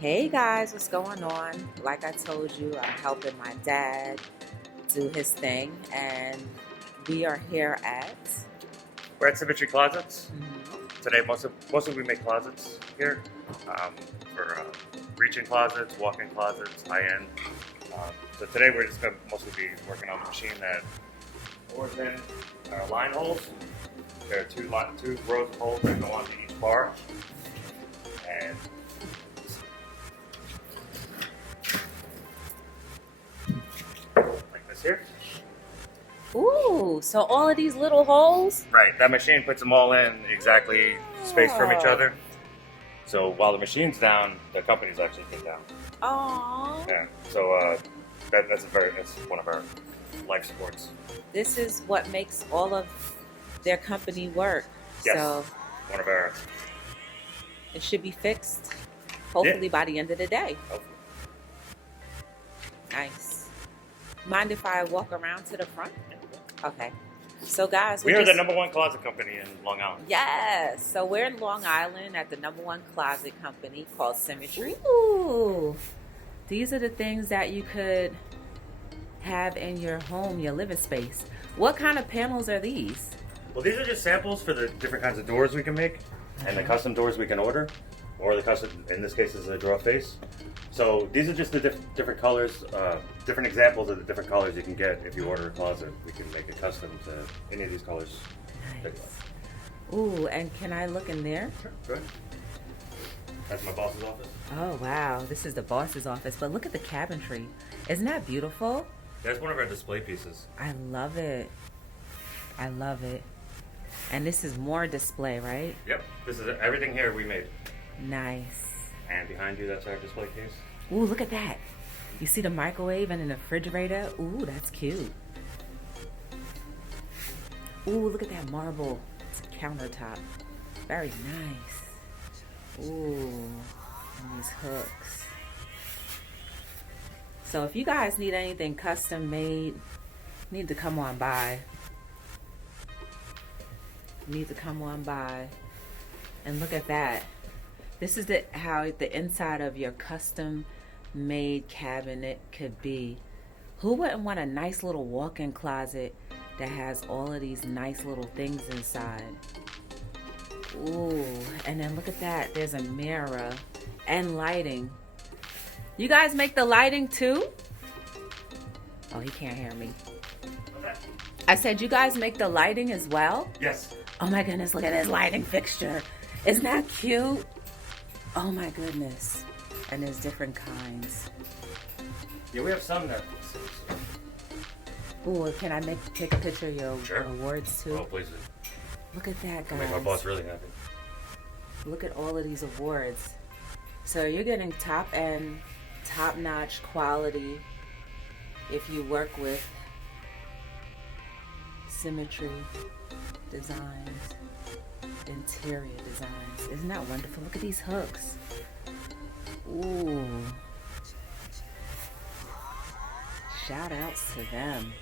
Hey guys, what's going on? Like I told you, I'm helping my dad do his thing, and we are here at. We're at Symmetry Closets. Mhm. Today, mostly we make closets here um, for reach-in closets, walk-in closets, high-end. So today we're just going to mostly be working on the machine that pours in line holes. There are two rows of holes that go onto each bar, and like this here. Ooh, so all of these little holes? Right, that machine puts them all in exactly spaced from each other. So while the machine's down, the company's actually been down. Oh, Yeah. So that's one of our life supports. this is what makes all of their company work. Yes. So One of our. it should be fixed, hopefully by the end of the day. Hopefully. Nice. Mind if I walk around to the front? Okay. So guys, We are the number one closet company in Long Island. Yes. So we're in Long Island at the number one closet company called Symmetry. Ooh. These are the things that you could have in your home, your living space. What kind of panels are these? Well, these are just samples for the different kinds of doors we can make, and the custom doors we can order, or the custom, in this case, is a draw face. So these are just the different colors, different examples of the different colors you can get if you order a closet. We can make it custom to any of these colors. Nice. Ooh, and can I look in there? Sure, go ahead. That's my boss's office. Oh, wow. This is the boss's office, but look at the cabinetry. Isn't that beautiful? That's one of our display pieces. I love it. I love it. And this is more display, right? Yep, this is everything here we made. Nice. And behind you, that's our display case. Ooh, look at that. You see the microwave and the refrigerator? Ooh, that's cute. Ooh, look at that marble countertop. Very nice. Ooh, and these hooks. So if you guys need anything custom made, need to come on by. Need to come on by. And look at that. This is how the inside of your custom made cabinet could be. Who wouldn't want a nice little walk-in closet that has all of these nice little things inside? Ooh, and then look at that. There's a mirror and lighting. You guys make the lighting too? Oh, he can't hear me. I said you guys make the lighting as well? Yes. Oh my goodness, look at this lighting fixture. Isn't that cute? Oh my goodness. And there's different kinds. Yeah, we have some that. Ooh, can I take a picture of your Sure. awards too? Oh, please. Look at that, guys. Make my boss really happy. Look at all of these awards. So you're getting top-end, top-notch quality if you work with Symmetry Designs, interior designs. Isn't that wonderful? Look at these hooks. Ooh. Shout outs to them.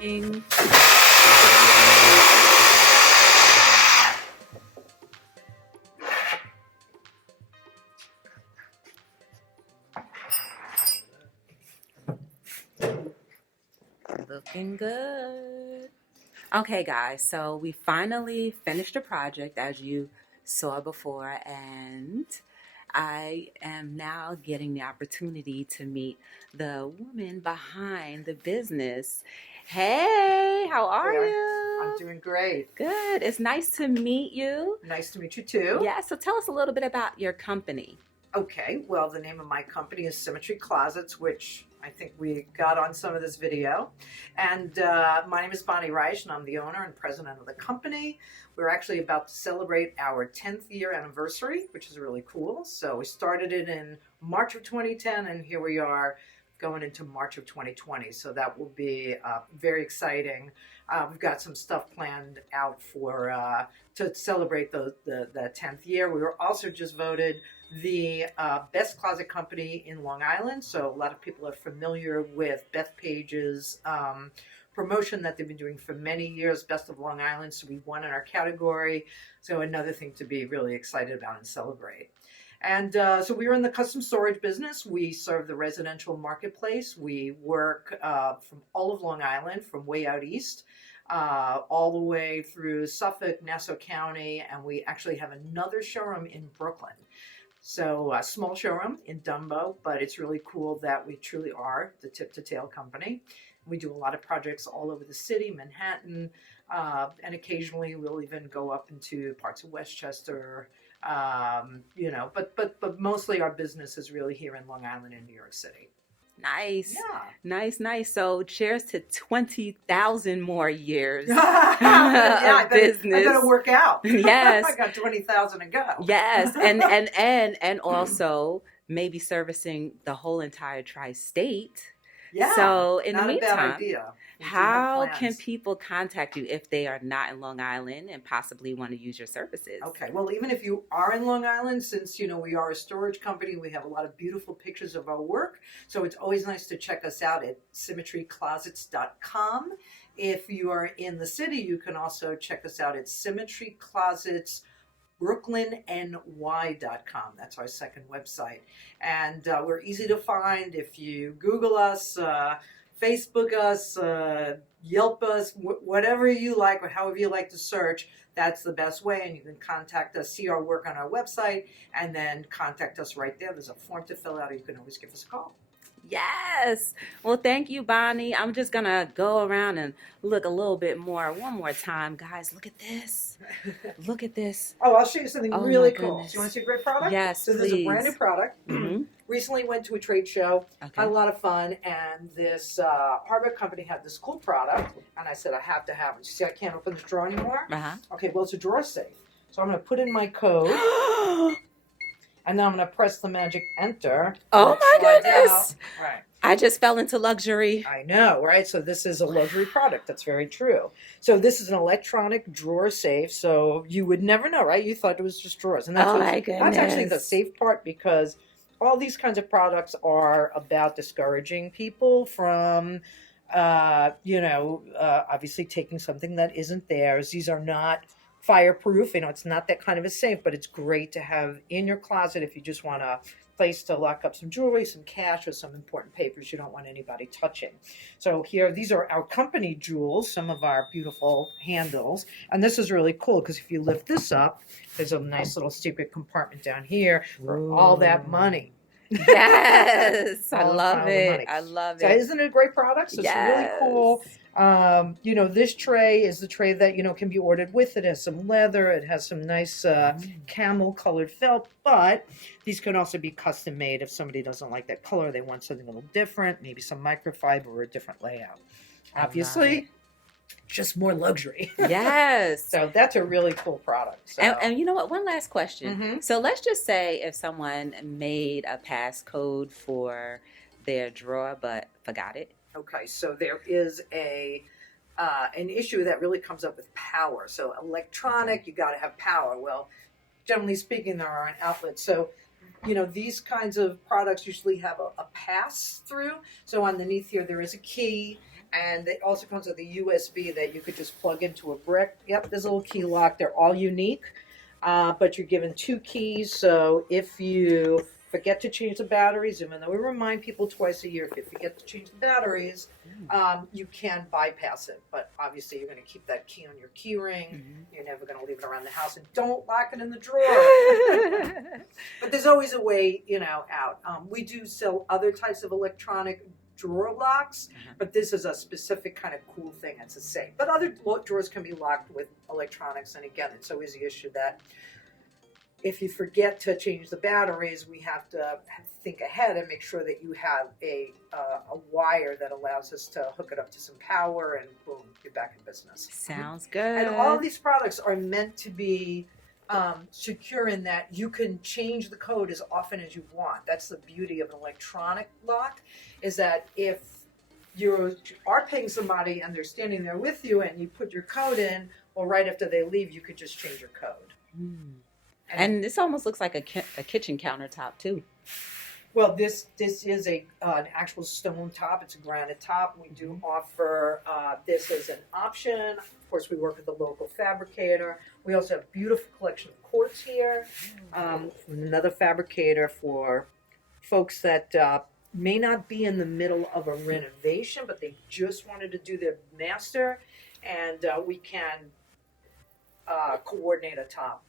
Ding. Looking good. Okay, guys, so we finally finished the project as you saw before, and I am now getting the opportunity to meet the woman behind the business. Hey, how are you? I'm doing great. Good. It's nice to meet you. Nice to meet you too. Yeah, so tell us a little bit about your company. Okay, well, the name of my company is Symmetry Closets, which I think we got on some of this video. And my name is Bonnie Reich, and I'm the owner and president of the company. We're actually about to celebrate our 10th year anniversary, which is really cool. So we started it in March of 2010, and here we are going into March of 2020. So that will be very exciting. We've got some stuff planned out for to celebrate the 10th year. We were also just voted the best closet company in Long Island. So a lot of people are familiar with Beth Page's promotion that they've been doing for many years, Best of Long Island. So we won in our category. So another thing to be really excited about and celebrate. And so we are in the custom storage business. We serve the residential marketplace. We work from all of Long Island, from way out east, all the way through Suffolk, Nassau County, and we actually have another showroom in Brooklyn. So a small showroom in Dumbo, but it's really cool that we truly are the tip-to-tail company. We do a lot of projects all over the city, Manhattan, and occasionally we'll even go up into parts of Westchester, but mostly our business is really here in Long Island and New York City. Nice. Yeah. Nice. So cheers to 20,000 more years I business. I better work out. Yes. I got 20,000 to go. Yes. And also maybe servicing the whole entire tri-state. Yeah. So in the Not a meantime, bad idea. how can people contact you if they are not in Long Island and possibly want to use your services? Okay, well, even if you are in Long Island, since, we are a storage company, we have a lot of beautiful pictures of our work. So it's always nice to check us out at symmetryclosets.com. If you are in the city, you can also check us out at Symmetry Closets BrooklynNY.com. That's our second website. And we're easy to find. If you Google us, Facebook us, Yelp us, whatever you like or however you like to search, that's the best way. And you can contact us, see our work on our website, and then contact us right there. There's a form to fill out, or you can always give us a call. Yes. Well, thank you, Bonnie. I'm just going to go around and look a little bit more. One more time. Guys, look at this. Look at this. Oh, I'll show you something really cool. Goodness. So you want to see a great product? Yes, so this is a brand new product. Mm-hmm. Recently went to a trade show, Okay. had a lot of fun, and this hardware company had this cool product, and I said, I have to have it. You see, I can't open this drawer anymore? Uh-huh. Okay, well, it's a drawer safe. So I'm going to put in my code. And then I'm going to press the magic enter. Oh my goodness. Right. I just fell into luxury. I know, right? So this is a luxury product. That's very true. So this is an electronic drawer safe. So you would never know, right? You thought it was just drawers. And that's, that's actually the safe part, because all these kinds of products are about discouraging people from, obviously taking something that isn't theirs. These are not fireproof. It's not that kind of a safe, but it's great to have in your closet if you just want a place to lock up some jewelry, some cash, or some important papers you don't want anybody touching. So here, these are our company jewels, some of our beautiful handles. And this is really cool because if you lift this up, there's a nice little secret compartment down here for all that money. Yes. I love it. So isn't it a great product? So yes. It's really cool. This tray is the tray that, can be ordered with it. It has some leather. It has some nice camel colored felt, but these can also be custom made if somebody doesn't like that color. They want something a little different, maybe some microfiber or a different layout. Obviously, just more luxury. Yes. So that's a really cool product. So. And you know what? One last question. Mm-hmm. So let's just say if someone made a passcode for their drawer but forgot it. Okay, so there is an issue that really comes up with power. So electronic, you got to have power. Well, generally speaking, there are an outlet. So, these kinds of products usually have a pass-through. So underneath here, there is a key. And it also comes with a USB that you could just plug into a brick. Yep, there's a little key lock. They're all unique, but you're given 2 keys. So if you forget to change the batteries, even though we remind people twice a year, if you forget to change the batteries, you can bypass it. But obviously, you're going to keep that key on your key ring. Mm-hmm. You're never going to leave it around the house. And don't lock it in the drawer. But there's always a way, out. We do sell other types of electronic drawer locks, but this is a specific kind of cool thing. It's a safe. But other drawers can be locked with electronics, and again, it's always the issue that if you forget to change the batteries, we have to think ahead and make sure that you have a wire that allows us to hook it up to some power, and boom, you're back in business. Sounds good. And all of these products are meant to be secure in that you can change the code as often as you want. That's the beauty of an electronic lock, is that if you are paying somebody and they're standing there with you and you put your code in, well, right after they leave, you could just change your code. And this almost looks like a kitchen countertop too. Well, this is an actual stone top. It's a granite top. We do offer this as an option. Of course, we work with a local fabricator. We also have a beautiful collection of quartz here. Another fabricator for folks that may not be in the middle of a renovation, but they just wanted to do their master, and we can coordinate a top,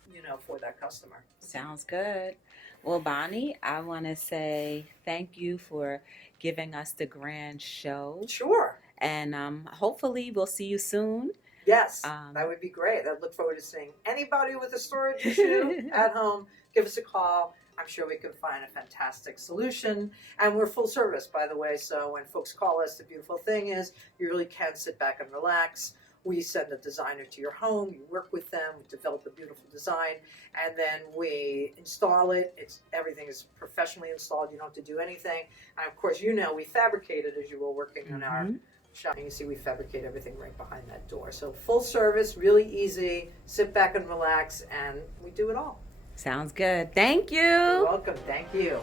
for that customer. Sounds good. Well, Bonnie, I want to say thank you for giving us the grand show. Sure. And hopefully we'll see you soon. Yes, that would be great. I look forward to seeing anybody with a storage issue at home. Give us a call. I'm sure we can find a fantastic solution. And we're full service, by the way. So when folks call us, the beautiful thing is you really can sit back and relax. We send a designer to your home. You work with them. We develop a beautiful design. And then we install it. Everything is professionally installed. You don't have to do anything. And of course, we fabricate it as you were working in our shop. You see we fabricate everything right behind that door. So full service, really easy. Sit back and relax. And we do it all. Sounds good. Thank you. You're welcome. Thank you.